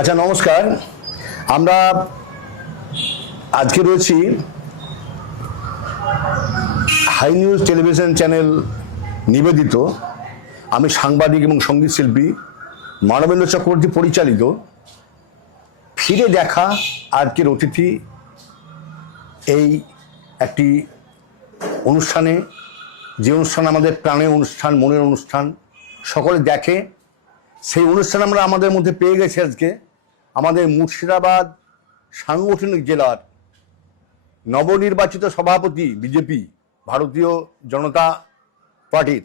আচ্ছা, নমস্কার। আমরা আজকে রয়েছি হাই নিউজ টেলিভিশন চ্যানেল নিবেদিত, আমি সাংবাদিক এবং সঙ্গীত শিল্পী মানবেন্দ্র চক্রবর্তী পরিচালিত ফিরে দেখা আজকের অতিথি এই একটি অনুষ্ঠানে, যে অনুষ্ঠান আমাদের প্রাণের অনুষ্ঠান, মনের অনুষ্ঠান, সকলে দেখে। সেই অনুষ্ঠান আমরা আমাদের মধ্যে পেয়ে গেছি আজকে আমাদের মুর্শিদাবাদ সাংগঠনিক জেলার নবনির্বাচিত সভাপতি বিজেপি ভারতীয় জনতা পার্টির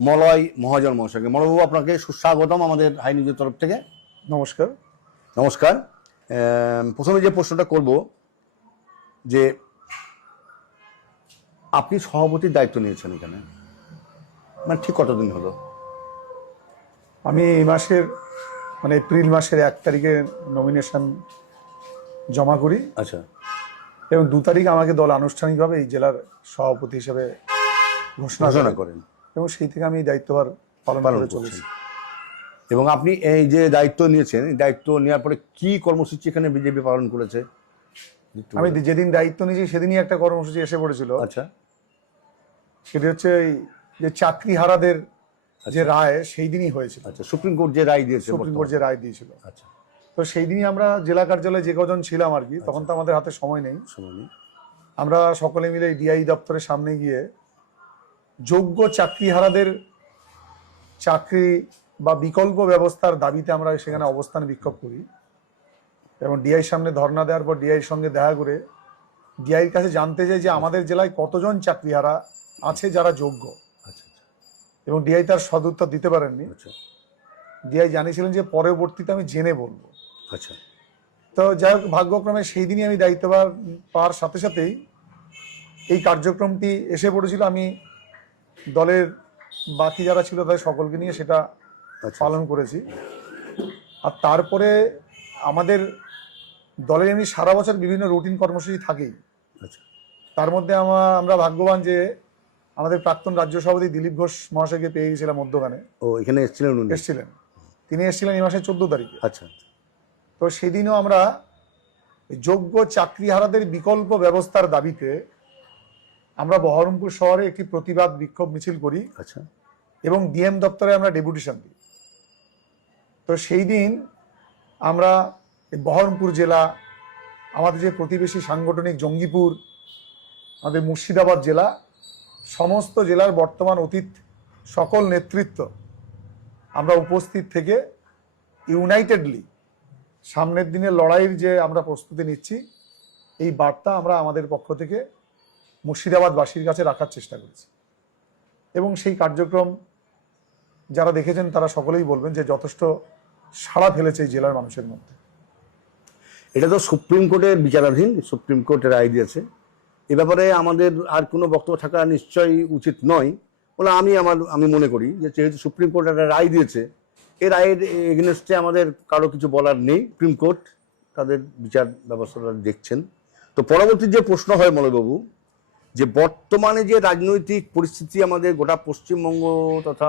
মলয় মহাজন মহাশয়কে। মলয়বাবু, আপনাকে সুস্বাগতম আমাদের হাই নিউজের তরফ থেকে। নমস্কার। নমস্কার। প্রথমে যে প্রশ্নটা করব, যে আপনি সভাপতির দায়িত্ব নিয়েছেন এখানে, মানে ঠিক কতদিন হলো? আমি এই মাসের এপ্রিল মাসের 1 তারিখে নমিনেশন জমা করি। আচ্ছা। এবং 2 তারিখ আমাকে দল আনুষ্ঠানিকভাবে এই জেলার সভাপতি হিসেবে ঘোষণা করেন এবং সেই থেকে আমি দায়িত্বভার পালন করে চলেছি। এবং আপনি এই যে দায়িত্ব নিয়েছেন, এই দায়িত্ব নেওয়ার পরে কি কর্মসূচি এখানে বিজেপি পালন করেছে? আমি যেদিন দায়িত্ব নিয়েছি সেদিনই একটা কর্মসূচি এসে পড়েছিল। আচ্ছা। সেটি হচ্ছে এই যে চাকরিহারাদের যে রায় সেই দিনই হয়েছিল। আচ্ছা, সুপ্রিম কোর্ট যে রায় দিয়েছে, সুপ্রিম কোর্ট যে রায় দিয়েছিল। আচ্ছা। তো সেই দিনই আমরা জেলা কার্যালয়ে যে কজন ছিলাম আর কি, তখন তো আমাদের হাতে সময় নেই। আমরা সকলে মিলে ডিআই দপ্তরের সামনে গিয়ে যোগ্য চাকরিহারাদের চাকরি বা বিকল্প ব্যবস্থার দাবিতে আমরা সেখানে অবস্থান বিক্ষোভ করি এবং ডিআইর সামনে ধর্ণা দেওয়ার পর ডিআইর সঙ্গে দেখা করে ডিআইর কাছে জানতে চাই যে আমাদের জেলায় কতজন চাকরিহারা আছে যারা যোগ্য। এবং ডিআই তার সদুত্তর দিতে পারেননি। ডিআই জানিয়েছিলেন যে পরবর্তীতে আমি জেনে বলবো। আচ্ছা। তো যাই হোক, ভাগ্যক্রমে সেই দিনই আমি দায়িত্ব পাওয়ার সাথে সাথেই এই কার্যক্রমটি এসে পড়েছিল। আমি দলের বাকি যারা ছিল তাদের সকলকে নিয়ে সেটা পালন করেছি। আর তারপরে আমাদের দলের এমনি সারা বছর বিভিন্ন রুটিন কর্মসূচি থাকেই। তার মধ্যে আমরা ভাগ্যবান যে আমাদের প্রাক্তন রাজ্য সভাপতি দিলীপ ঘোষ মহাশয়কে পেয়ে গেছিলাম মধ্যখানে। এখানে এসেছিলেন? তিনি এসেছিলেন এই মাসের 14 তারিখে। আচ্ছা। তো সেদিনও আমরা যোগ্য চাকরিহারাদের বিকল্প ব্যবস্থার দাবিতে আমরা বহরমপুর শহরে একটি প্রতিবাদ বিক্ষোভ মিছিল করি। আচ্ছা। এবং ডিএম দপ্তরে আমরা ডেপুটেশন দিই। তো সেই দিন আমরা বহরমপুর জেলা, আমাদের যে প্রতিবেশী সাংগঠনিক জঙ্গিপুর, আমাদের মুর্শিদাবাদ জেলা, সমস্ত জেলার বর্তমান অতীত সকল নেতৃত্ব আমরা উপস্থিত থেকে ইউনাইটেডলি সামনের দিনের লড়াইয়ের যে আমরা প্রস্তুতি নিচ্ছি, এই বার্তা আমরা আমাদের পক্ষ থেকে মুর্শিদাবাদবাসীর কাছে রাখার চেষ্টা করেছি। এবং সেই কার্যক্রম যারা দেখেছেন তারা সকলেই বলবেন যে যথেষ্ট সাড়া ফেলেছে এই জেলার মানুষের মধ্যে। এটা তো সুপ্রিম কোর্টের বিচারাধীন, সুপ্রিম কোর্টের রায় দিয়েছে। এ ব্যাপারে আমাদের আর কোনো বক্তব্য থাকা নিশ্চয়ই উচিত নয় বলে আমি মনে করি। যে যেহেতু সুপ্রিম কোর্ট একটা রায় দিয়েছে, এই রায়ের এগেনস্টে আমাদের কারো কিছু বলার নেই। সুপ্রিম কোর্ট তাদের বিচার ব্যবস্থাটা দেখছেন। তো পরবর্তী যে প্রশ্ন হয় মলয়বাবু, যে বর্তমানে যে রাজনৈতিক পরিস্থিতি আমাদের গোটা পশ্চিমবঙ্গ তথা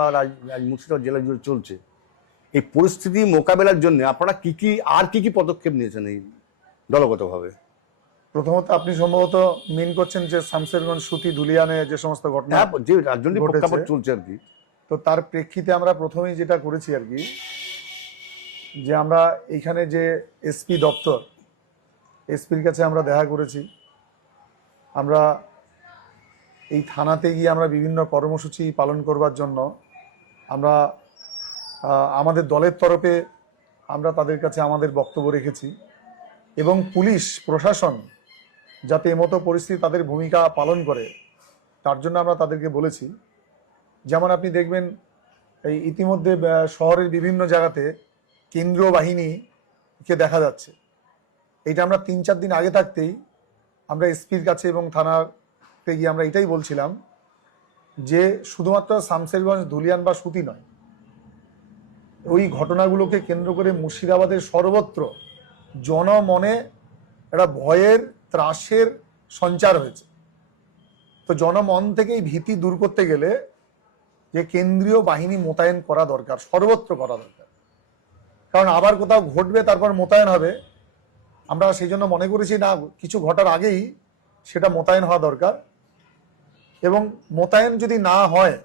মুর্শিদাবাদ জেলা জুড়ে চলছে, এই পরিস্থিতি মোকাবেলার জন্য আপনারা কি কি পদক্ষেপ নিয়েছেন এই দলগতভাবে? প্রথমত আপনি সম্ভবত মিন করছেন যে শামশেরগঞ্জ, সুতি, ধুলিয়ানে যে সমস্ত ঘটনা যে রাজনৈতিক প্রেক্ষাপট চলছে আর কি, তো তার প্রেক্ষিতে আমরা প্রথমেই যেটা করেছি আর কি, যে আমরা এইখানে যে এসপি দপ্তর, এসপির কাছে আমরা দেখা করেছি। আমরা এই থানাতে গিয়ে আমরা বিভিন্ন কর্মসূচি পালন করবার জন্য আমরা আমাদের দলের তরফে আমরা তাদের কাছে আমাদের বক্তব্য রেখেছি। এবং পুলিশ প্রশাসন যাতে এমতো পরিস্থিতি তাদের ভূমিকা পালন করে, তার জন্য আমরা তাদেরকে বলেছি। যেমন আপনি দেখবেন এই ইতিমধ্যে শহরের বিভিন্ন জায়গাতে কেন্দ্রীয় বাহিনীকে দেখা যাচ্ছে। এইটা আমরা 3-4 দিন আগে থাকতেই আমরা এসপির কাছে এবং থানাতে গিয়ে আমরা এটাই বলছিলাম যে শুধুমাত্র শামশেরগঞ্জ, ধুলিয়ান বা সুতি নয়, ওই ঘটনাগুলোকে কেন্দ্র করে মুর্শিদাবাদের সর্বত্র জনমনে একটা ভয়ের, ত্রাসের সঞ্চার হয়েছে। তো জনমন থেকে এই ভীতি দূর করতে গেলে যে কেন্দ্রীয় বাহিনী মোতায়েন করা দরকার, সর্বত্র করা দরকার। কারণ আবার কোথাও ঘটবে তারপর মোতায়েন হবে। আমরা সেই জন্য মনে করেছি না, কিছু ঘটার আগেই সেটা মোতায়েন হওয়া দরকার। এবং মোতায়েন যদি না হয়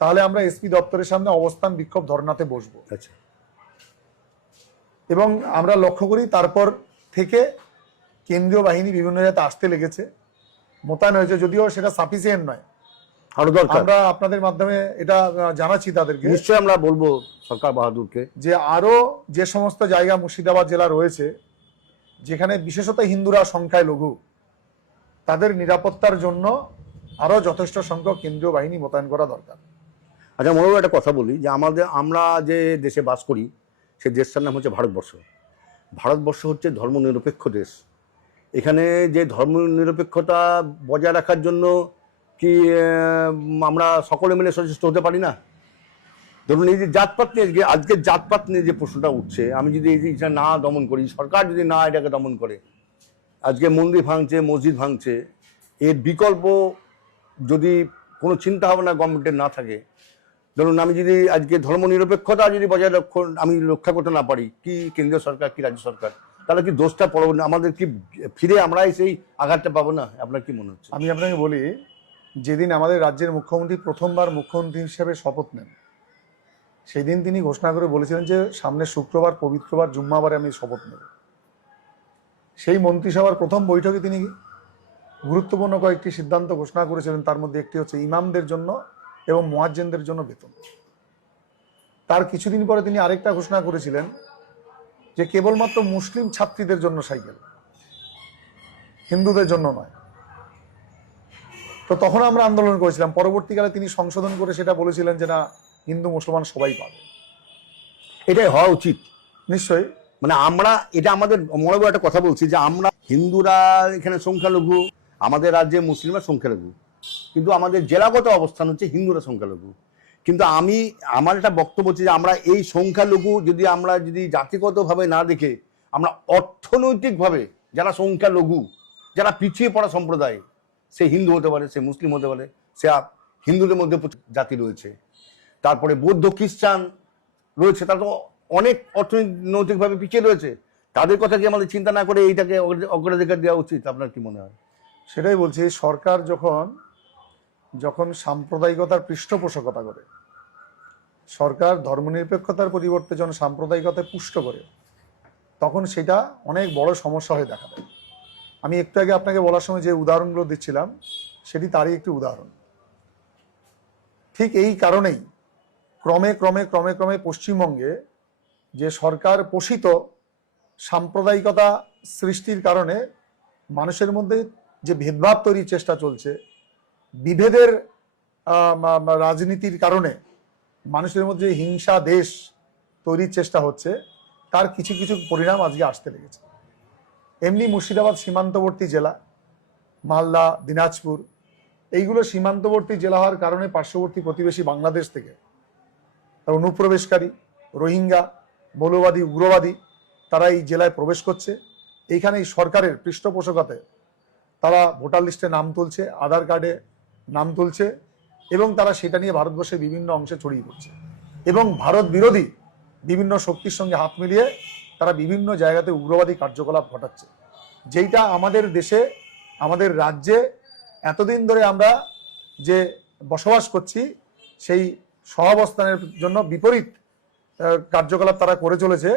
তাহলে আমরা এসপি দপ্তরের সামনে অবস্থান বিক্ষোভ ধর্নাতে বসবো। আচ্ছা, এবং আমরা লক্ষ্য করি তারপর থেকে কেন্দ্রীয় বাহিনী বিভিন্ন জায়গাতে আসতে লেগেছে, মোতায়েন হয়েছে, যদিও সেটা সাফিসিয়েন্ট নয়। আরো দরকার। আমরা আপনাদের মাধ্যমে এটা জানাচ্ছি তাদেরকে, নিশ্চয়ই আমরা বলবো সরকার বাহাদুরকে যে আরো যে সমস্ত জায়গা মুর্শিদাবাদ জেলা রয়েছে যেখানে বিশেষত হিন্দুরা সংখ্যায় লঘু, তাদের নিরাপত্তার জন্য আরো যথেষ্ট সংখ্যক কেন্দ্রীয় বাহিনী মোতায়েন করা দরকার। আচ্ছা, মনে একটা কথা বলি যে আমরা যে দেশে বাস করি সেই দেশটার নাম হচ্ছে ভারতবর্ষ। ভারতবর্ষ হচ্ছে ধর্মনিরপেক্ষ দেশ। এখানে যে ধর্মনিরপেক্ষতা বজায় রাখার জন্য কি আমরা সকলে মিলে সচেষ্ট হতে পারি না? ধরুন এই যে জাতপাত নিয়ে আজকে জাতপাত নিয়ে যে প্রশ্নটা উঠছে, আমি যদি এই জিনিসটা না দমন করি, সরকার যদি না এটাকে দমন করে, আজকে মন্দির ভাঙছে, মসজিদ ভাঙছে, এর বিকল্প যদি কোনো চিন্তা ভাবনা গভর্নমেন্টের না থাকে, ধরুন আমি যদি আজকে ধর্মনিরপেক্ষতা যদি বজায় আমি রক্ষা করতে না পারি, কি কেন্দ্রীয় সরকার কি রাজ্য সরকার, তাহলে কি দোষটা পড়বে? আমাদের কি ফিরে আমরাই সেই আঘাতটা পাবো না? আপনার কি মনে হচ্ছে? আমি আপনাকে বলি, যেদিন আমাদের রাজ্যের মুখ্যমন্ত্রী প্রথমবার মুখ্যমন্ত্রী হিসেবে শপথ নেন, সেই দিন তিনি ঘোষণা করে বলেছিলেন যে সামনে শুক্রবার, পবিত্রবার, জুম্মাবারে আমি শপথ নেব। সেই মন্ত্রিসভার প্রথম বৈঠকে তিনি গুরুত্বপূর্ণ কয়েকটি সিদ্ধান্ত ঘোষণা করেছিলেন। তার মধ্যে একটি হচ্ছে ইমামদের জন্য এবং মুয়াজ্জিনদের জন্য বেতন। তার কিছুদিন পরে তিনি আরেকটা ঘোষণা করেছিলেন যে কেবলমাত্র মুসলিম ছাত্রীদের জন্য সাইকেল, হিন্দুদের জন্য নয়। তো তখন আমরা আন্দোলন করেছিলাম। পরবর্তীকালে তিনি সংশোধন করে সেটা বলেছিলেন যে না, হিন্দু মুসলমান সবাই পাবে। এটাই হওয়া উচিত নিশ্চয়ই, মানে আমরা এটা আমাদের মনে বড় একটা কথা বলছি যে আমরা হিন্দুরা এখানে সংখ্যালঘু, আমাদের রাজ্যে মুসলিমরা সংখ্যালঘু, কিন্তু আমাদের জেলাগত অবস্থান হচ্ছে হিন্দুরা সংখ্যালঘু। কিন্তু আমার একটা বক্তব্য হচ্ছে যে আমরা এই সংখ্যালঘু আমরা যদি জাতিগতভাবে না দেখে আমরা অর্থনৈতিকভাবে যারা সংখ্যালঘু, যারা পিছিয়ে পড়া সম্প্রদায়, সে হিন্দু হতে পারে, সে মুসলিম হতে পারে, সে হিন্দুদের মধ্যে জাতি রয়েছে, তারপরে বৌদ্ধ খ্রিস্টান রয়েছে, তারা তো অনেক অর্থনৈতিকভাবে পিছিয়ে রয়েছে। তাদের কথা কি আমাদের চিন্তা না করে এইটাকে অগ্রাধিকার দেওয়া উচিত? আপনার কি মনে হয়? সেটাই বলছি, সরকার যখন সাম্প্রদায়িকতার পৃষ্ঠপোষকতা করে, সরকার ধর্মনিরপেক্ষতার পরিবর্তে যখন সাম্প্রদায়িকতায় পুষ্ট করে, তখন সেটা অনেক বড় সমস্যা হয়ে দেখা দেয়। আমি একটু আগে আপনাকে বলার সময় যে উদাহরণগুলো দিচ্ছিলাম সেটি তারই একটি উদাহরণ। ঠিক এই কারণেই ক্রমে ক্রমে ক্রমে ক্রমে পশ্চিমবঙ্গে যে সরকার পোষিত সাম্প্রদায়িকতা সৃষ্টির কারণে মানুষের মধ্যে যে ভেদভাব তৈরির চেষ্টা চলছে, বিভেদের রাজনীতির কারণে মানুষের মধ্যে হিংসা দেশ তৈরির চেষ্টা হচ্ছে, তার কিছু কিছু পরিণাম আজকে আসতে লেগেছে। এমনি মুর্শিদাবাদ সীমান্তবর্তী জেলা, মালদা, দিনাজপুর, এইগুলো সীমান্তবর্তী জেলা হওয়ার কারণে পার্শ্ববর্তী প্রতিবেশী বাংলাদেশ থেকে অনুপ্রবেশকারী, রোহিঙ্গা, মৌলবাদী, উগ্রবাদী তারা এই জেলায় প্রবেশ করছে। এইখানে এই সরকারের পৃষ্ঠপোষকতায় তারা ভোটার লিস্টে নাম তুলছে, আধার কার্ডে নাম তুলছে, এবং তারা সেটা নিয়ে ভারতবর্ষের বিভিন্ন অংশে ছড়িয়ে পড়ছে, এবং ভারত বিরোধী বিভিন্ন শক্তির সঙ্গে হাত মিলিয়ে তারা বিভিন্ন জায়গাতে উগ্রবাদী কার্যকলাপ ঘটাচ্ছে, যেইটা আমাদের দেশে, আমাদের রাজ্যে এতদিন ধরে আমরা যে বসবাস করছি সেই সহাবস্থানের জন্য বিপরীত কার্যকলাপ তারা করে চলেছে,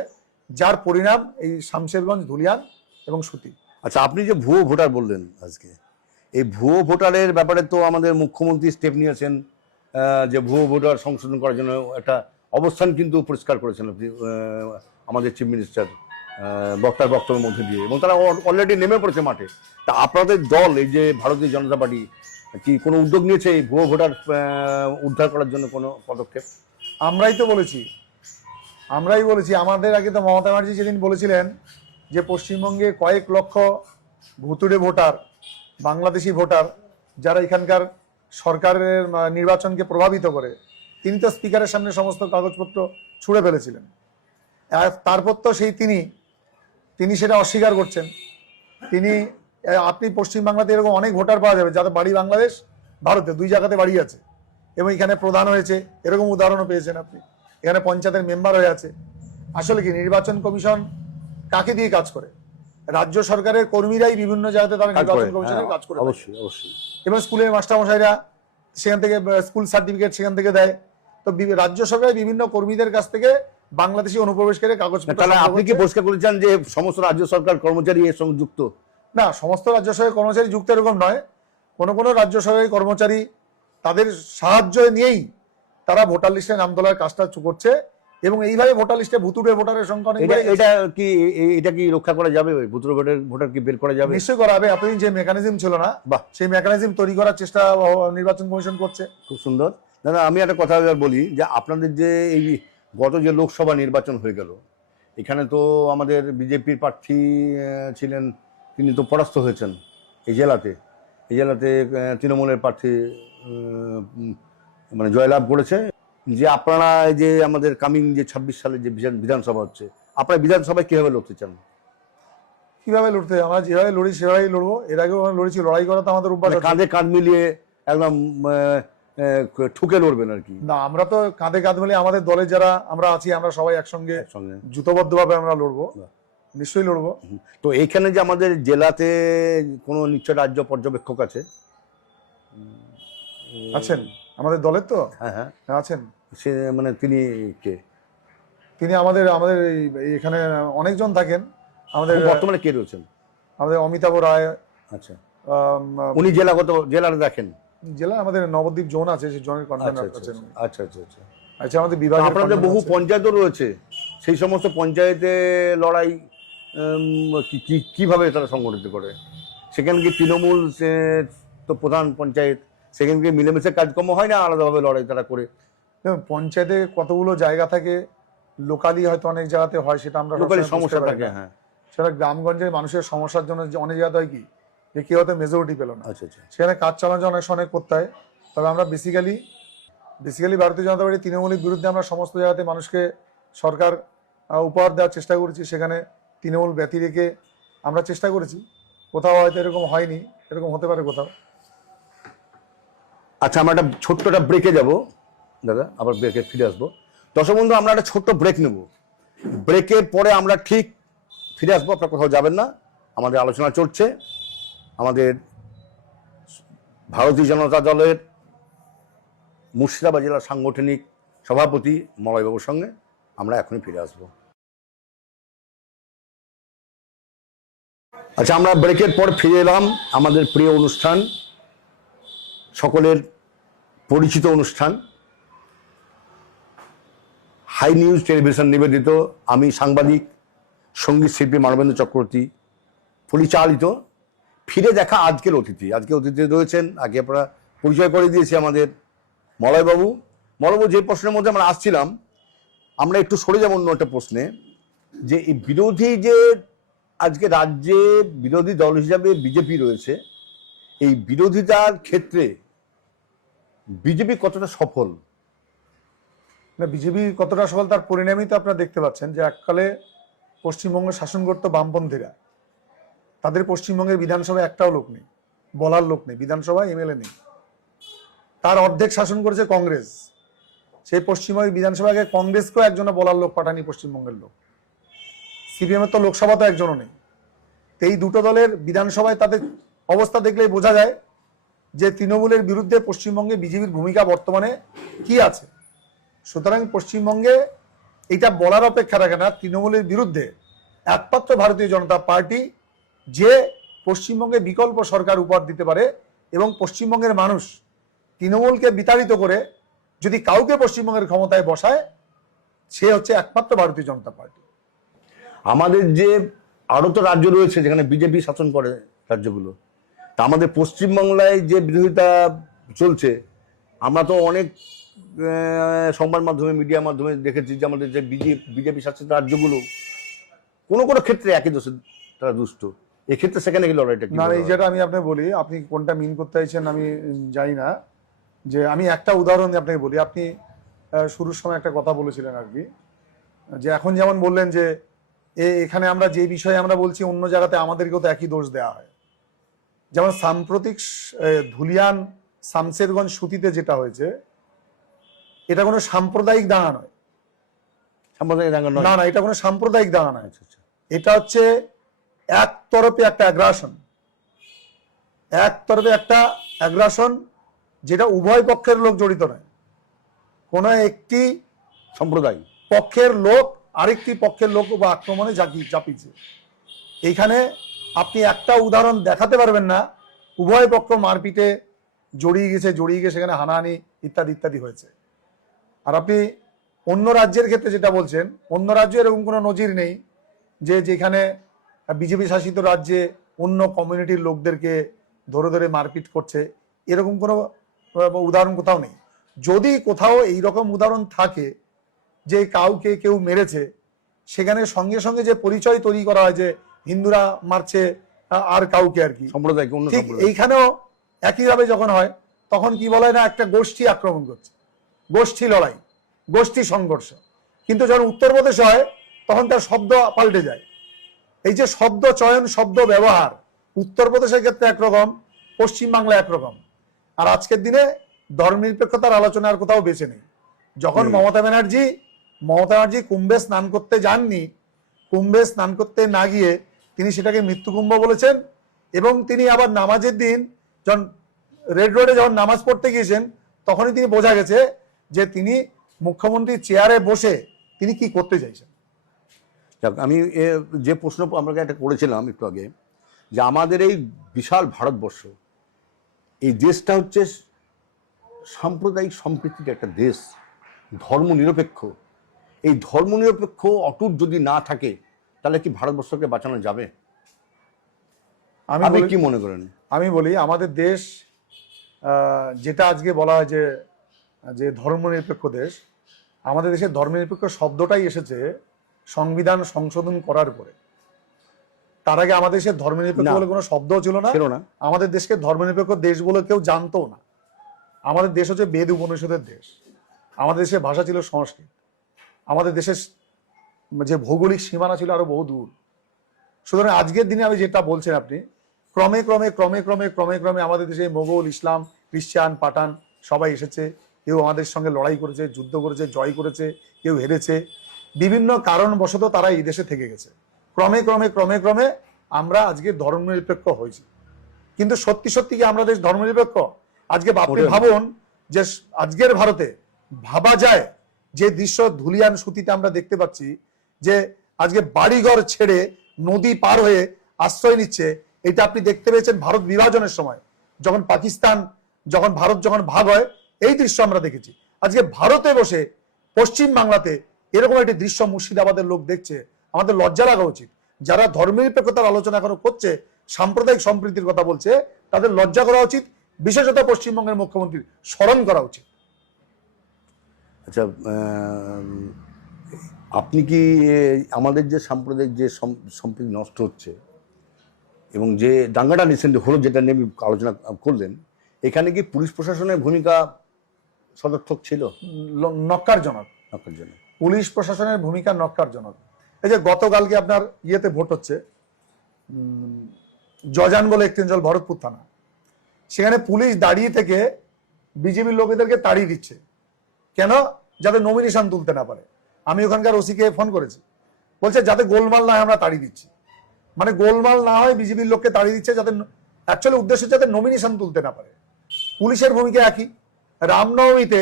যার পরিণাম এই শামশেরগঞ্জ, ধুলিয়ান এবং সুতি। আচ্ছা, আপনি যে ভুয়ো ভোটার বললেন, আজকে এই ভুয়ো ভোটারের ব্যাপারে তো আমাদের মুখ্যমন্ত্রী স্টেপ নিয়েছেন, যে ভুয়ো ভোটার সংশোধন করার জন্য একটা অবস্থান কিন্তু পরিষ্কার করেছেন আমাদের চিফ মিনিস্টার বক্তার বক্তব্যের মধ্যে দিয়ে, এবং তারা অলরেডি নেমে পড়েছে মাঠে। তা আপনাদের দল, এই যে ভারতীয় জনতা পার্টি, কি কোনো উদ্যোগ নিয়েছে এই ভুয়ো ভোটার উদ্ধার করার জন্য কোনো পদক্ষেপ? আমরাই বলেছি। আমাদের আগে তো মমতা ব্যানার্জি যেদিন বলেছিলেন যে পশ্চিমবঙ্গে কয়েক লক্ষ ভুতুড়ে ভোটার, বাংলাদেশি ভোটার, যারা এখানকার সরকারের নির্বাচনকে প্রভাবিত করে, তিনি তো স্পিকারের সামনে সমস্ত কাগজপত্র ছুঁড়ে ফেলেছিলেন। তারপর তো সেই তিনি সেটা অস্বীকার করছেন। আপনি পশ্চিমবাংলাতে এরকম অনেক ভোটার পাওয়া যাবে যাদের বাড়ি বাংলাদেশ, ভারতে, দুই জায়গাতে বাড়ি আছে, এবং এখানে প্রধান হয়েছে, এরকম উদাহরণও পেয়েছেন আপনি। এখানে পঞ্চায়েতের মেম্বার হয়ে আছে, আসলে কি নির্বাচন কমিশন কাকে দিয়ে কাজ করে? রাজ্য সরকারের কর্মীরাই বিভিন্ন জায়গাতে তারা নির্বাচন কমিশনের কাজ করে। অবশ্যই অবশ্যই। এবং স্কুলের মাস্টারমশাইরা সেখান থেকে স্কুল সার্টিফিকেট সেখান থেকে দেয়। তো রাজ্য সরকারের বিভিন্ন কর্মীদের কাছ থেকে বাংলাদেশি অনুপ্রবেশকারী কাগজপত্র। তাহলে আপনি কি পরিষ্কার করেছেন যে সমস্ত রাজ্য সরকার কর্মচারী এর সঙ্গে যুক্ত? না, সমস্ত রাজ্য সরকারি কর্মচারী যুক্ত এরকম নয়। কোনো কোনো রাজ্য সরকারি কর্মচারী তাদের সাহায্য নিয়েই তারা ভোটার লিস্টে নাম তোলার কাজটা করছে, এবং এইভাবে ভোটার লিস্টে ভুতুড়ে ভোটারের সংখ্যা অনেক বেড়ে গেছে। এটা কি রক্ষা করা যাবে? ভুতুড়ে ভোটার কি বের করা যাবে? নিশ্চয়ই করা হবে। এতদিন যে মেকানিজম ছিল না, সেই মেকানিজম তৈরি করার চেষ্টা নির্বাচন কমিশন করছে। খুব সুন্দর। দাদা, আমি একটা কথা বলি যে আপনাদের যে এই গত যে লোকসভা নির্বাচন হয়ে গেল, এখানে তো আমাদের বিজেপির প্রার্থী ছিলেন, তিনি তো পরাস্ত হয়েছেন এই জেলাতে। এই জেলাতে তৃণমূলের প্রার্থী মানে জয়লাভ করেছে। যে আপনারা যে আমাদের কামিং যে 26 সালে যে বিধানসভা হচ্ছে, আপনারা বিধানসভায় কিভাবে লড়তে চান? কিভাবে লড়তে? আমরা যেভাবে লড়ি সেভাবেই লড়বো। এর আগেও আমরা লড়েছি, লড়াই করা তো আমাদের অভ্যাস। কাঁধে কাঁধ মিলিয়ে একদম ঠুকে লড়বেন আর কি? না, আমরা তো কাঁধে কাঁধ মিলিয়ে আমাদের দলে যারা আমরা আছি, আমরা সবাই একসঙ্গে জুতোবদ্ধভাবে আমরা লড়বো, নিশ্চয়ই লড়বো। তো এইখানে যে আমাদের জেলাতে কোনো নিশ্চয় রাজ্য পর্যবেক্ষক আছে? আছেন আমাদের দলের? তো হ্যাঁ হ্যাঁ আছেন। সে মানে তিনি কে? তিনি আমাদের এখানে অনেকজন থাকেন। আমাদের বর্তমানে কে রয়েছেন? আমাদের অমিতাভ রায়। আচ্ছা, উনি জেলার দেখেন? জেলা আমাদের নবদ্বীপ জোন আছে, সেই জোনের কনভেনর আছেন। আচ্ছা আচ্ছা আচ্ছা আচ্ছা, আমাদের বিভাগে আপনাদের বহু পঞ্চায়েতও রয়েছে। সেই সমস্ত পঞ্চায়েতে লড়াই কিভাবে তারা সংগঠিত করে? সেখানে কি তৃণমূল তো প্রধান পঞ্চায়েত, সেখানে কি মিলেমিশে কাজকর্ম হয় না আলাদাভাবে লড়াই তারা করে? পঞ্চায়েতে কতগুলো জায়গা থাকে, লোকালি হয়তো অনেক জায়গাতে হয়, সেটা আমরা লোকালি সমস্যা থাকে। হ্যাঁ, সেটা গ্রামগঞ্জের মানুষের সমস্যার জন্য অনেক জায়গাতে হয় কি যে কেউ হয়তো মেজরিটি পেল না, সেখানে কাজ চালানো অনেক সময় করতে হয়। তবে আমরা বেসিক্যালি ভারতীয় জনতা পার্টি তৃণমূলের বিরুদ্ধে আমরা সমস্ত জায়গাতে মানুষকে সরকার উপহার দেওয়ার চেষ্টা করেছি। সেখানে তৃণমূল ব্যতি রেখে আমরা চেষ্টা করেছি। কোথাও হয়তো এরকম হয়নি, এরকম হতে পারে কোথাও। আচ্ছা, আমরা একটা ছোট্ট একটা ব্রেকে যাব দাদা, আবার ব্রেকে ফিরে আসবো। দর্শক বন্ধু, আমরা একটা ছোট্ট ব্রেক নেব। ব্রেকের পরে আমরা ঠিক ফিরে আসবো, আপনার কোথাও যাবেন না। আমাদের আলোচনা চলছে আমাদের ভারতীয় জনতা দলের মুর্শিদাবাদ জেলার সাংগঠনিক সভাপতি মলয়বাবুর সঙ্গে। আমরা এখনই ফিরে আসবো। আচ্ছা, আমরা ব্রেকের পর ফিরে এলাম আমাদের প্রিয় অনুষ্ঠান, সকলের পরিচিত অনুষ্ঠান, হাই নিউজ টেলিভিশন নিবেদিত, আমি সাংবাদিক সঙ্গীত শিল্পী মানবেন্দ্র চক্রবর্তী পরিচালিত ফিরে দেখা আজকের অতিথি। আজকে অতিথি রয়েছেন, আগে আপনারা পরিচয় করে দিয়েছি, আমাদের মলয়বাবু। মলয়বাবু, যে প্রশ্নের মধ্যে আমরা আসছিলাম, আমরা একটু সরে যাব অন্য একটা প্রশ্নে, যে এই বিরোধী যে আজকে রাজ্যে বিরোধী দল হিসাবে বিজেপি রয়েছে, এই বিরোধিতার ক্ষেত্রে বিজেপি কতটা সফল? না, বিজেপি কতটা সফল তার পরিণামই তো আপনারা দেখতে পাচ্ছেন। যে এককালে পশ্চিমবঙ্গে শাসন করত বামপন্থীরা, তাদের পশ্চিমবঙ্গের বিধানসভায় একটাও লোক নেই, বলার লোক নেই, বিধানসভায় এমএলএ নেই। তার অর্ধেক শাসন করেছে কংগ্রেস। সেই পশ্চিমবঙ্গের বিধানসভাকে কংগ্রেসকেও একজনে বলার লোক পাঠানি পশ্চিমবঙ্গের লোক। সিপিএমের তো লোকসভা তো একজনও নেই। এই দুটো দলের বিধানসভায় তাদের অবস্থা দেখলেই বোঝা যায় যে তৃণমূলের বিরুদ্ধে পশ্চিমবঙ্গে বিজেপির ভূমিকা বর্তমানে কি আছে। সুতরাং পশ্চিমবঙ্গে এটা বলার অপেক্ষা রাখে না, তৃণমূলের বিরুদ্ধে একমাত্র ভারতীয় জনতা পার্টি যে পশ্চিমবঙ্গে বিকল্প সরকার উপহার দিতে পারে, এবং পশ্চিমবঙ্গের মানুষ তৃণমূলকে বিতাড়িত করে যদি কাউকে পশ্চিমবঙ্গের ক্ষমতায় বসায়, সে হচ্ছে একমাত্র ভারতীয় জনতা পার্টি। আমাদের যে আরো তো রাজ্য রয়েছে যেখানে বিজেপি শাসন করে রাজ্যগুলো, তা আমাদের পশ্চিমবাংলায় যে বিরোধিতা চলছে, আমরা তো অনেক সংবাদ মাধ্যমে, মিডিয়ার মাধ্যমে দেখেছি যে আমাদের যে বিজেপি শাসিত রাজ্যগুলো কোনো কোনো ক্ষেত্রে একই দোষে তারা দুষ্ট। এক্ষেত্রে সেখানে কি লড়াইটা? না, এই যেটা আমি আপনাকে বলি, আপনি কোনটা মিন করতে চাইছেন আমি জানি না। যে আমি একটা উদাহরণ আপনাকে বলি, আপনি শুরুর সময় একটা কথা বলেছিলেন আর কি, যে এখন যেমন বললেন যে এখানে আমরা যে বিষয়ে আমরা বলছি অন্য জায়গাতে আমাদেরকেও তো একই দোষ দেওয়া হয়। যেমন সাম্প্রতিক ধুলিয়ান শামশেরগঞ্জ সুতিতে যেটা হয়েছে, এটা কোনো সাম্প্রদায়িক দাঙ্গা নয়, সাম্প্রদায়িক দাঙ্গা নয়। না না, এটা কোনো সাম্প্রদায়িক দাঙ্গা নয়। আচ্ছা আচ্ছা। এটা হচ্ছে একতরফে একটা অ্যাগ্রাসন, একতরফে একটা অ্যাগ্রাসন, যেটা উভয় পক্ষের লোক জড়িত নয়। কোনো একটি সম্প্রদায় পক্ষের লোক আরেকটি পক্ষের লোক বা আক্রমণে চাপিয়েছে। এইখানে আপনি একটা উদাহরণ দেখাতে পারবেন না উভয় পক্ষ মারপিটে জড়িয়ে গিয়ে সেখানে হানাহানি ইত্যাদি ইত্যাদি হয়েছে। আর আপনি অন্য রাজ্যের ক্ষেত্রে যেটা বলছেন, অন্য রাজ্যে এরকম কোনো নজির নেই যে যেখানে বিজেপি শাসিত রাজ্যে অন্য কমিউনিটির লোকদেরকে ধরে ধরে মারপিট করছে, এরকম কোনো উদাহরণ কোথাও নেই। যদি কোথাও এইরকম উদাহরণ থাকে যে কাউকে কেউ মেরেছে, সেখানে সঙ্গে সঙ্গে যে পরিচয় তৈরি করা হয় যে হিন্দুরা মারছে আর কাউকে আর কি, সম্প্রদায়কে অন্য ঠিক সম্প্রদায়। এইখানেও একইভাবে যখন হয় তখন কি বলা হয় না, একটা গোষ্ঠী আক্রমণ করছে, গোষ্ঠী লড়াই, গোষ্ঠী সংঘর্ষ। কিন্তু যখন উত্তরপ্রদেশে হয় তখন তার শব্দ পাল্টে যায়। এই যে শব্দ চয়ন, শব্দ ব্যবহার উত্তরপ্রদেশের ক্ষেত্রে একরকম, পশ্চিমবাংলা একরকম। আর আজকের দিনে ধর্মনিরপেক্ষতার আলোচনা আর কোথাও বেঁচে নেই। যখন মমতা ব্যানার্জি কুম্ভে স্নান করতে যাননি, কুম্ভে স্নান করতে না গিয়ে তিনি সেটাকে মৃত্যুকুম্ভ বলেছেন, এবং তিনি আবার নামাজের দিন যখন রেড রোডে যখন নামাজ পড়তে গিয়েছেন তখনই তিনি বোঝা গেছে যে তিনি মুখ্যমন্ত্রীর চেয়ারে বসে তিনি কি করতে চাইছেন। আমি যে প্রশ্ন আপনাকে একটা করেছিলাম একটু আগে, যে আমাদের এই বিশাল ভারতবর্ষ, এই দেশটা হচ্ছে সাম্প্রদায়িক সম্প্রীতির একটা দেশ, ধর্মনিরপেক্ষ। এই ধর্মনিরপেক্ষ অটুট যদি না থাকে তাহলে কি ভারতবর্ষকে বাঁচানো যাবে? আপনি কি মনে করেন? আমি বলি আমাদের দেশ যেটা আজকে বলা হয় যে ধর্মনিরপেক্ষ দেশ, আমাদের দেশের ধর্মনিরপেক্ষ শব্দটাই এসেছে সংবিধান সংশোধন করার পরে। তার আগে আমাদের দেশের ধর্মনিরপেক্ষ বলে কোনো শব্দও ছিল না। আমাদের দেশকে ধর্মনিরপেক্ষ দেশ বলে কেউ জানতো না। আমাদের দেশ হচ্ছে বেদ উপনিষদের দেশ। আমাদের দেশের ভাষা ছিল সংস্কৃত। আমাদের দেশের যে ভৌগোলিক সীমানা ছিল আরো বহু দূর। সুতরাং আজকের দিনে আমি যেটা বলছেন আপনি, ক্রমে ক্রমে ক্রমে ক্রমে ক্রমে ক্রমে আমাদের দেশে মোগল, ইসলাম, খ্রিস্টান, পাঠান সবাই এসেছে। কেউ আমাদের সঙ্গে লড়াই করেছে, যুদ্ধ করেছে, জয় করেছে, কেউ হেরেছে। বিভিন্ন কারণবশত তারা এই দেশে থেকে গেছে। ক্রমে ক্রমে ক্রমে ক্রমে আমরা আজকে ধর্মনিরপেক্ষ হয়েছি। কিন্তু সত্যি সত্যি কি আমরা দেশ ধর্মনিরপেক্ষ? আজকে আপনি ভাবুন যে আজকের ভারতে ভাবা যায় যে দৃশ্য ধুলিয়ান সুতিতে আমরা দেখতে পাচ্ছি, যে আজকে বাড়িঘর ছেড়ে নদী পার হয়ে আশ্রয় নিচ্ছে। এটা আপনি দেখতে পেয়েছেন ভারত বিভাজনের সময়, যখন ভারত যখন ভাগ হয়, এই দৃশ্য আমরা দেখেছি। আজকে ভারতে বসে পশ্চিম বাংলাতে এরকম একটি দৃশ্য মুর্শিদাবাদের লোক দেখছে। আমাদের লজ্জা লাগা উচিত। যারা ধর্মনিরপেক্ষতার আলোচনা এখনো করছে, সাম্প্রদায়িক সম্প্রীতির কথা বলছে, তাদের লজ্জা করা উচিত। বিশেষত পশ্চিমবঙ্গের মুখ্যমন্ত্রীর স্মরণ করা উচিত। আচ্ছা, আপনি কি আমাদের যে সাম্প্রদায়িক যে সম্প্রীতি নষ্ট হচ্ছে এবং যে দাঙ্গাটা রিসেন্টলি হলো, যেটা নিয়ে আলোচনা করলেন, এখানে কি পুলিশ প্রশাসনের ভূমিকা সদর্থক ছিল? নক্কারজনক। পুলিশ প্রশাসনের ভূমিকা নক্কারজনক। এই যে গতকালকে আপনার ইয়েতে ভোট হচ্ছে, জজান বলে একটি অঞ্চল, ভরতপুর থানা, সেখানে পুলিশ দাঁড়িয়ে থেকে বিজেপির লোকেদেরকে তাড়িয়ে দিচ্ছে। কেন? যাতে নমিনেশন তুলতে না পারে। আমি ওখানকার ওসিকে ফোন করেছি, বলছে যাতে গোলমাল না হয় আমরা তাড়িয়ে দিচ্ছি। মানে গোলমাল না হয় বিজেপির লোককে তাড়িয়ে দিচ্ছে, যাতে অ্যাকচুয়ালি উদ্দেশ্য যাতে নমিনেশন তুলতে না পারে। পুলিশের ভূমিকা একই। রামনবমীতে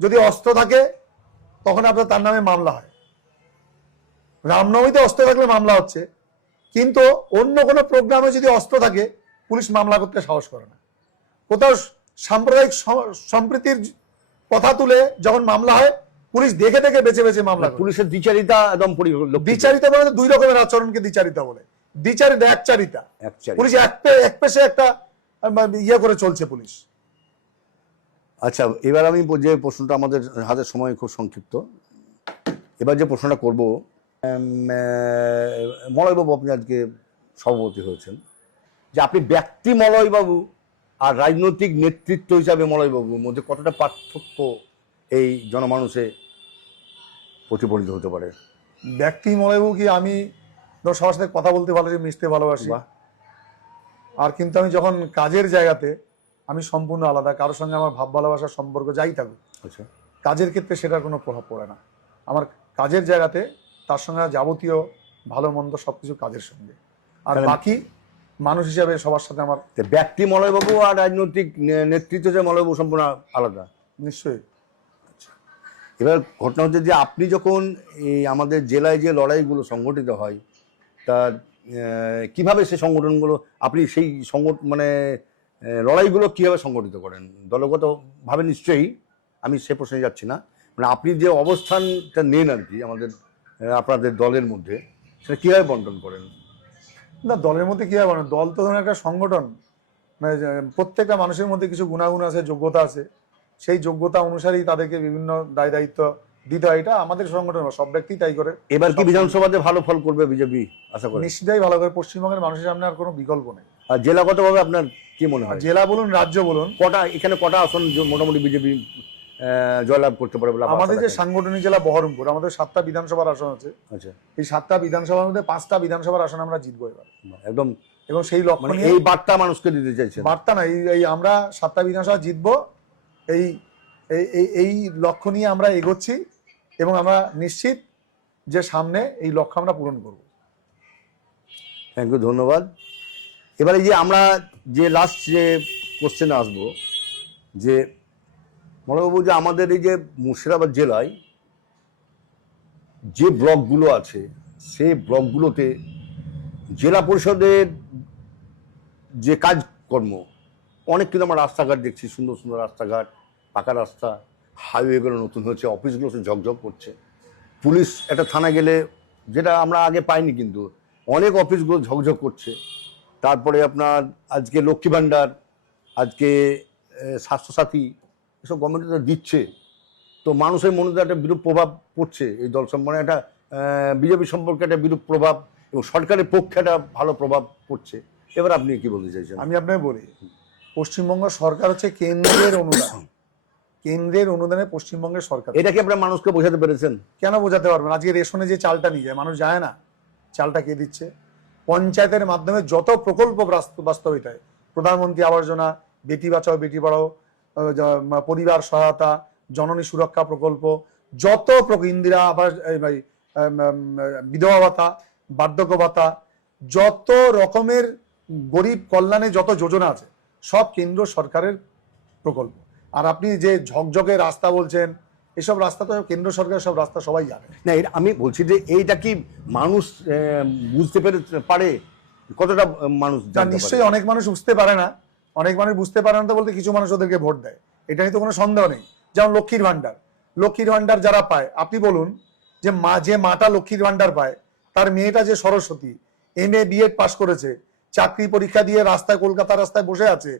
যদি অস্ত্র থাকে তখন আপনার তার নামে মামলা হয়। রামনবমীতে অস্ত্র থাকলে মামলা হচ্ছে, কিন্তু অন্য কোনো প্রোগ্রামে যদি অস্ত্র থাকে পুলিশ মামলা করতে সাহস করে না। কোথাও সাম্প্রদায়িক সম্প্রীতির কথা তুলে যখন মামলা হয়, পুলিশ দেখে দেখে বেছে বেছে মামলা। পুলিশের দ্বিচারিতা একদম দ্বিচারিতা বলে দুই রকমের আচরণকে দ্বিচারিতা বলে। দ্বিচারিতা একচারিতা, পুলিশ এক পেশে একটা ইয়ে করে চলছে পুলিশ। আচ্ছা, এবার আমি যে প্রশ্নটা, আমাদের হাতে সময় খুব সংক্ষিপ্ত, এবার যে প্রশ্নটা করব, মলয়বাবু আপনি আজকে সভাপতি হয়েছেন, যে আপনি ব্যক্তি মলয়বাবু আর রাজনৈতিক নেতৃত্ব হিসাবে মলয়বাবুর মধ্যে কতটা পার্থক্য এই জনমানুষে প্রতিফলিত হতে পারে? ব্যক্তি মলয়বাবু কি, আমি সবার সাথে কথা বলতে ভালোবাসি, মিশতে ভালোবাসি, আর কিন্তু আমি যখন কাজের জায়গাতে আমি সম্পূর্ণ আলাদা। কারোর সঙ্গে আমার ভাব ভালোবাসার সম্পর্ক যাই থাকুক, আচ্ছা, কাজের ক্ষেত্রে সেটার কোনো প্রভাব পড়ে না। আমার কাজের জায়গাতে, তার সঙ্গে যাবতীয় ভালো মন্দ সবকিছু কাজের সঙ্গে, আর বাকি মানুষ হিসাবে সবার সাথে আমার। ব্যক্তি মলয়বাবু আর রাজনৈতিক নেতৃত্ব যে মলয়বাবু সম্পূর্ণ আলাদা। নিশ্চয়ই। এবার ঘটনা হচ্ছে যে আপনি যখন এই আমাদের জেলায় যে লড়াইগুলো সংগঠিত হয়, তা কিভাবে সেই সংগঠনগুলো আপনি সেই মানে লড়াইগুলো কিভাবে সংগঠিত করেন? দলগতভাবে নিশ্চয়ই, আমি সে প্রশ্নে যাচ্ছি না, মানে আপনি যে অবস্থানটা নেন আর কি আমাদের আপনাদের দলের মধ্যে, সেটা কীভাবে বন্টন করেন? না, দলের মধ্যে কীভাবে বলেন, দল তো ধরুন একটা সংগঠন, মানে প্রত্যেকটা মানুষের মধ্যে কিছু গুণাগুণ আছে, যোগ্যতা আছে, সেই যোগ্যতা অনুসারেই তাদেরকে বিভিন্ন দায় দায়িত্ব দিতে হয়। এটা আমাদের সংগঠন, সব ব্যক্তি তাই করে। এবার কি বিধানসভাতে ভালো ফল করবে বিজেপি আশা করি? নিশ্চিতই ভালো করে। পশ্চিমবঙ্গের মানুষের সামনে আর কোনো বিকল্প নেই। আর জেলাগতভাবে আপনার কি মনে হয়? জেলা বলুন, রাজ্য বলুন, এখানে কটা আসন মোটামুটি বিজেপি জয়লাভ করতে পারে বলে আমাদের যে সাংগঠনিক জেলা বহরমপুর, আমাদের 7টা বিধানসভার আসন আছে। আচ্ছা, এই 7টা বিধানসভার মধ্যে 5টা বিধানসভার আসন আমরা জিতবো এবার একদম। এবং সেই লক্ষ্য নিয়ে এই বার্তা মানুষকে দিতে চাইছেন? বার্তা না, এই আমরা 7টা বিধানসভা জিতবো, এই এই লক্ষ্য নিয়ে আমরা এগোচ্ছি এবং আমরা নিশ্চিত যে সামনে এই লক্ষ্য আমরা পূরণ করব। থ্যাংক ইউ, ধন্যবাদ। এবারে যে আমরা যে লাস্ট যে কোশ্চেনে আসবো, যে মনোবাবু, যে আমাদের এই যে মুর্শিদাবাদ জেলায় যে ব্লকগুলো আছে, সেই ব্লকগুলোতে জেলা পরিষদের যে কাজকর্ম, অনেক কিন্তু আমরা রাস্তাঘাট দেখছি, সুন্দর সুন্দর রাস্তাঘাট, পাকা রাস্তা, হাইওয়েগুলো নতুন হচ্ছে, অফিসগুলো ঝকঝক করছে, পুলিশ একটা থানায় গেলে যেটা আমরা আগে পাইনি, কিন্তু অনেক অফিসগুলো ঝকঝক করছে। তারপরে আপনার আজকে লক্ষ্মী ভাণ্ডার, আজকে স্বাস্থ্যসাথী, এসব গভর্নমেন্ট দিচ্ছে, তো মানুষের মনে একটা বিরূপ প্রভাব পড়ছে এই দল সম্পর্কে, একটা বিজেপি সম্পর্কে একটা বিরূপ প্রভাব, এবং সরকারের পক্ষে একটা ভালো প্রভাব পড়ছে। এবার আপনি কি বলতে চাইছেন? আমি আপনাকে বলি, পশ্চিমবঙ্গ সরকার হচ্ছে কেন্দ্রের অনুদান, কেন্দ্রের অনুদানে পশ্চিমবঙ্গের সরকার। এটা কি আপনার মানুষকে বোঝাতে পেরেছেন? কেন বোঝাতে পারবেন? আজকে রেশনে যে চালটা নিয়ে যায়, মানুষ যায় না, চালটা কে দিচ্ছে? পঞ্চায়েতের মাধ্যমে যত প্রকল্প বাস্তবিত হয়, প্রধানমন্ত্রী আবাস যোজনা, বেটি বাঁচাও বেটি পড়াও, পরিবার সহায়তা, জননী সুরক্ষা প্রকল্প, যত ইন্দিরা আবাস, বিধবা ভাতা, বার্ধক্য ভাতা, যত রকমের গরিব কল্যাণে যত যোজনা আছে, সব কেন্দ্র সরকারের প্রকল্প। আর আপনি যে ঝকঝকে রাস্তা বলছেন, এসব রাস্তা তো কেন্দ্র সরকারের সব রাস্তা, সবাই জানে। না, আমি বলছি যে এইটা কি মানুষ বুঝতে পারে? কতটা মানুষ? নিশ্চয়ই অনেক মানুষ বুঝতে পারে না, অনেক মানুষ বুঝতে পারে না তো বলতে কিছু মানুষ ওদেরকে ভোট দেয়, এটা নিয়ে তো কোনো সন্দেহ নেই। যেমন লক্ষ্মীর ভান্ডার যারা পায়, আপনি বলুন যে মাটা লক্ষ্মীর ভান্ডার পায়, তার মেয়েটা যে সরস্বতী, MA BEd পাশ করেছে, চাকরি পরীক্ষা দিয়ে রাস্তায়, কলকাতা রাস্তায় বসে আছে,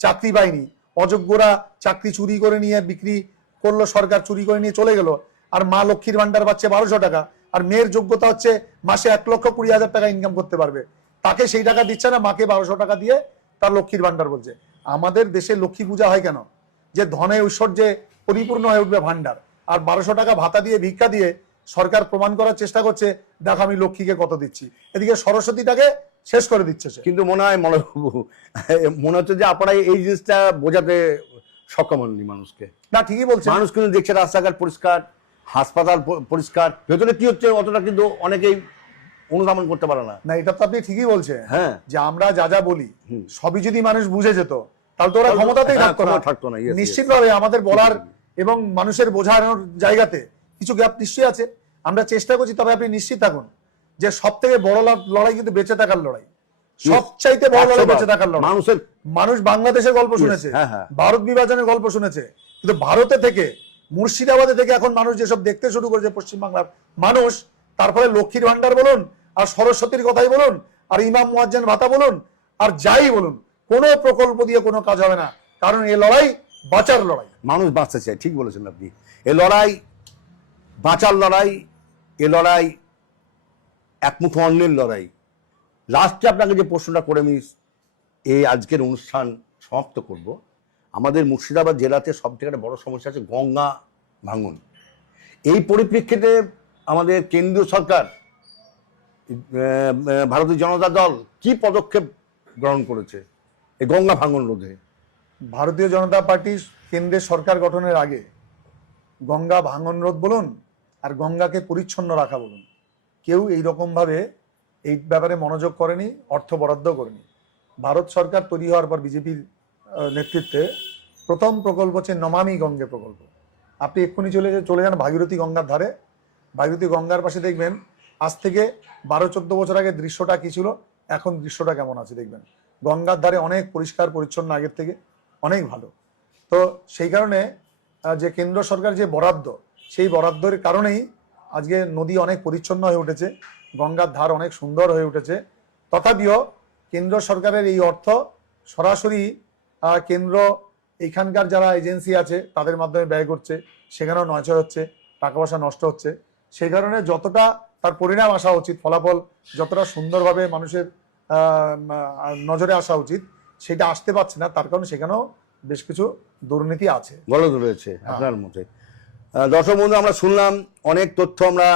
চাকরি পায়নি, অযোগ্যরা চাকরি চুরি করে নিয়ে বিক্রি করলো, সরকার চুরি করে নিয়ে চলে গেল, আর মা লক্ষ্মীর ভান্ডার পাচ্ছে 1200 টাকা, আর মেয়ের যোগ্যতা হচ্ছে মাসে 1,20,000 টাকা ইনকাম করতে পারবে, তাকে সেই টাকা দিচ্ছে না, মাকে 1200 টাকা দিয়ে তার লক্ষ্মীর ভান্ডার বলছে। আমাদের দেশে লক্ষ্মী পূজা হয় কেন? যে ধনে ঐশ্বর্যে পরিপূর্ণ হয়ে উঠবে ভান্ডার, আর 1200 টাকা ভাতা দিয়ে, ভিক্ষা দিয়ে সরকার প্রমাণ করার চেষ্টা করছে, দেখ আমি লক্ষ্মীকে কত দিচ্ছি, এদিকে সরস্বতীটাকে শেষ করে দিচ্ছে সে। কিন্তু মনে হচ্ছে যে আপনারা এই জিনিসটা বোঝাতে সক্ষম হননি মানুষকে। না, ঠিকই বলছে, মানুষ কিন্তু দেখছে রাস্তাঘাট পরিষ্কার, হাসপাতাল পরিষ্কার, ভেতরে কি হচ্ছে অতটা কিন্তু অনেকেই অনুধাবন করতে পারে না। না, এটা তো আপনি ঠিকই বলছেন। হ্যাঁ, যে আমরা যা বলি সবই যদি মানুষ বুঝে যেত, তাহলে তো ওরা ক্ষমতাতেই থাকতো না। নিশ্চিতভাবে আমাদের বলার এবং মানুষের বোঝানোর জায়গাতে কিছু গ্যাপ নিশ্চয়ই আছে, আমরা চেষ্টা করছি। তবে আপনি নিশ্চিত থাকুন যে সব থেকে বড় লড়াই কিন্তু বেঁচে থাকার লড়াই, সবচাইতে বড় লড়াই বেঁচে থাকার লড়াই। মানুষ বাংলাদেশের গল্প শুনেছে, ভারত বিভাজনের গল্প শুনেছে, কিন্তু ভারতে থেকে, মুর্শিদাবাদে থেকে এখন মানুষ যেসব দেখতে শুরু করেছে পশ্চিমবাংলার মানুষ, তারপরে লক্ষ্মীর ভান্ডার বলুন, আর সরস্বতীর কথাই বলুন, আর ইমাম মুয়াজ্জিন ভাতা বলুন, আর যাই বলুন, কোনো প্রকল্প দিয়ে কোনো কাজ হবে না, কারণ এই লড়াই বাঁচার লড়াই। মানুষ বাঁচতে চায়, ঠিক বলেছেন আপনি। এ লড়াই বাঁচার লড়াই, এ লড়াই একমুখো অন্যের লড়াই। লাস্টে আপনাকে যে প্রশ্নটা করে আমি এই আজকের অনুষ্ঠান সমাপ্ত করব, আমাদের মুর্শিদাবাদ জেলাতে সব থেকে একটা বড় সমস্যা আছে গঙ্গা ভাঙন। এই পরিপ্রেক্ষিতে আমাদের কেন্দ্রীয় সরকার, ভারতীয় জনতা দল কি পদক্ষেপ গ্রহণ করেছে এই গঙ্গা ভাঙন রোধে? ভারতীয় জনতা পার্টি কেন্দ্রের সরকার গঠনের আগে গঙ্গা ভাঙন রোধ বলুন, আর গঙ্গাকে পরিচ্ছন্ন রাখা বলুন, কেউ এই রকমভাবে এই ব্যাপারে মনোযোগ করেনি, অর্থ বরাদ্দ করেনি। ভারত সরকার তৈরি হওয়ার পর বিজেপির নেতৃত্বে প্রথম প্রকল্প হচ্ছে নমামি গঙ্গে প্রকল্প। আপনি এক্ষুনি চলে যান ভাগীরথী গঙ্গার ধারে, ভাগীরথী গঙ্গার পাশে দেখবেন আজ থেকে 12-14 বছর আগে দৃশ্যটা কি ছিল, এখন দৃশ্যটা কেমন আছে দেখবেন। গঙ্গার ধারে অনেক পরিষ্কার পরিচ্ছন্ন, আগের থেকে অনেক ভালো। তো সেই কারণে যে কেন্দ্র সরকার যে বরাদ্দ, সেই বরাদ্দের কারণেই আজকে নদী অনেক পরিচ্ছন্ন হয়ে উঠেছে, গঙ্গার ধার অনেক সুন্দর হয়ে উঠেছে। তথাপিও কেন্দ্র সরকারের এই অর্থ সরাসরি কেন্দ্র এইখানকার যারা এজেন্সি আছে তাদের মাধ্যমে ব্যয় করছে, সেখানেও নয়ছয় হচ্ছে, টাকা পয়সা নষ্ট হচ্ছে। সেই কারণে যতটা তার পরিণাম আসা উচিত, ফলাফল যতটা সুন্দরভাবে মানুষের নজরে আসা উচিত, সেটা আসতে পারছে না। তার কারণে সেখানেও বেশ কিছু দুর্নীতি আছে, গলদ রয়েছে আপনার মতে। দর্শক বন্ধু, আমরা শুনলাম অনেক তথ্য, আমরা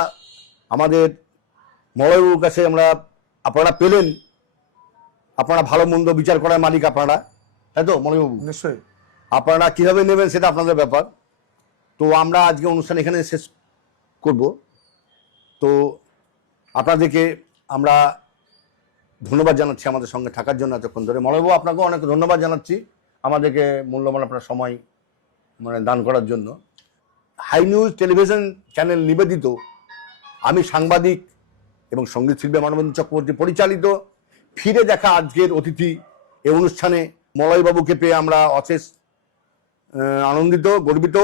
আমাদের মলয়বাবুর কাছে আপনারা পেলেন। আপনারা ভালো মন্দ বিচার করার মালিক আপনারা, তাই তো মলয়বাবু? নিশ্চয়ই। আপনারা কিভাবে নেবেন সেটা আপনাদের ব্যাপার। তো আমরা আজকে অনুষ্ঠান এখানে শেষ করব। তো আপনাদেরকে আমরা ধন্যবাদ জানাচ্ছি আমাদের সঙ্গে থাকার জন্য এতক্ষণ ধরে। মলয়বাবু, আপনাকেও অনেক ধন্যবাদ জানাচ্ছি আমাদেরকে মূল্যবান আপনার সময় দান করার জন্য। হাই নিউজ টেলিভিশন চ্যানেল নিবেদিত আমি সাংবাদিক এবং সঙ্গীত শিল্পী মানবেন্দ্র চক্রবর্তী পরিচালিত ফিরে দেখা আজকের অতিথি এই অনুষ্ঠানে মলয়বাবুকে পেয়ে আমরা অশেষ আনন্দিত, গর্বিত।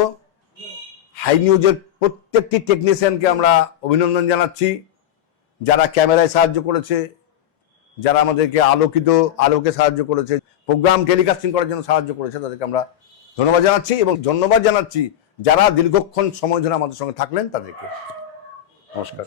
হাই নিউজের প্রত্যেকটি টেকনিশিয়ানকে আমরা অভিনন্দন জানাচ্ছি, যারা ক্যামেরায় সাহায্য করেছে, যারা আমাদেরকে আলোকে সাহায্য করেছে, প্রোগ্রাম টেলিকাস্টিং করার জন্য সাহায্য করেছে, তাদেরকে আমরা ধন্যবাদ জানাচ্ছি। এবং ধন্যবাদ জানাচ্ছি যারা দীর্ঘক্ষণ সময় ধরে আমাদের সঙ্গে থাকলেন তাদেরকে। নমস্কার।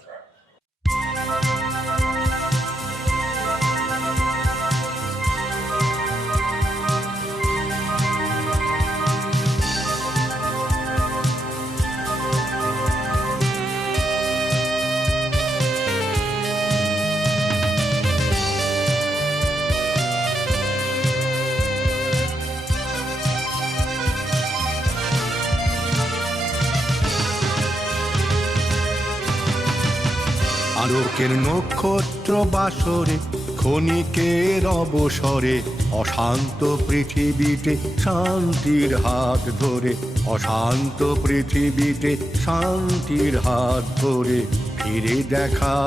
আলোকের নক্ষত্র বাসরে ক্ষণিকের অবসরে অশান্ত পৃথিবীতে শান্তির হাত ধরে, অশান্ত পৃথিবীতে শান্তির হাত ধরে ফিরে দেখা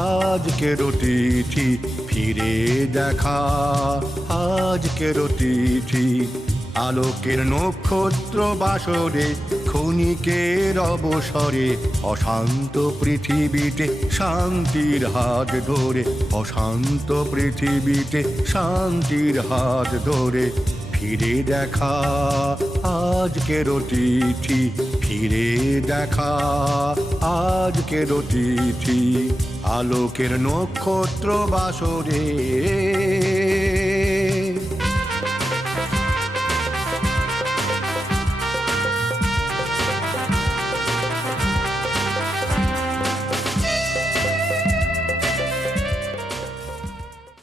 আজকের অতিথি, ফিরে দেখা আজকের অতিথি। আলোকের নক্ষত্র বাসরে ক্ষণিকের অবসরে অশান্ত পৃথিবীতে শান্তির হাত ধরে, অশান্ত পৃথিবীতে শান্তির হাত ধরে ফিরে দেখা আজকের অতিথি, ফিরে দেখা আজকের অতিথি। আলোকের নক্ষত্র বাসরে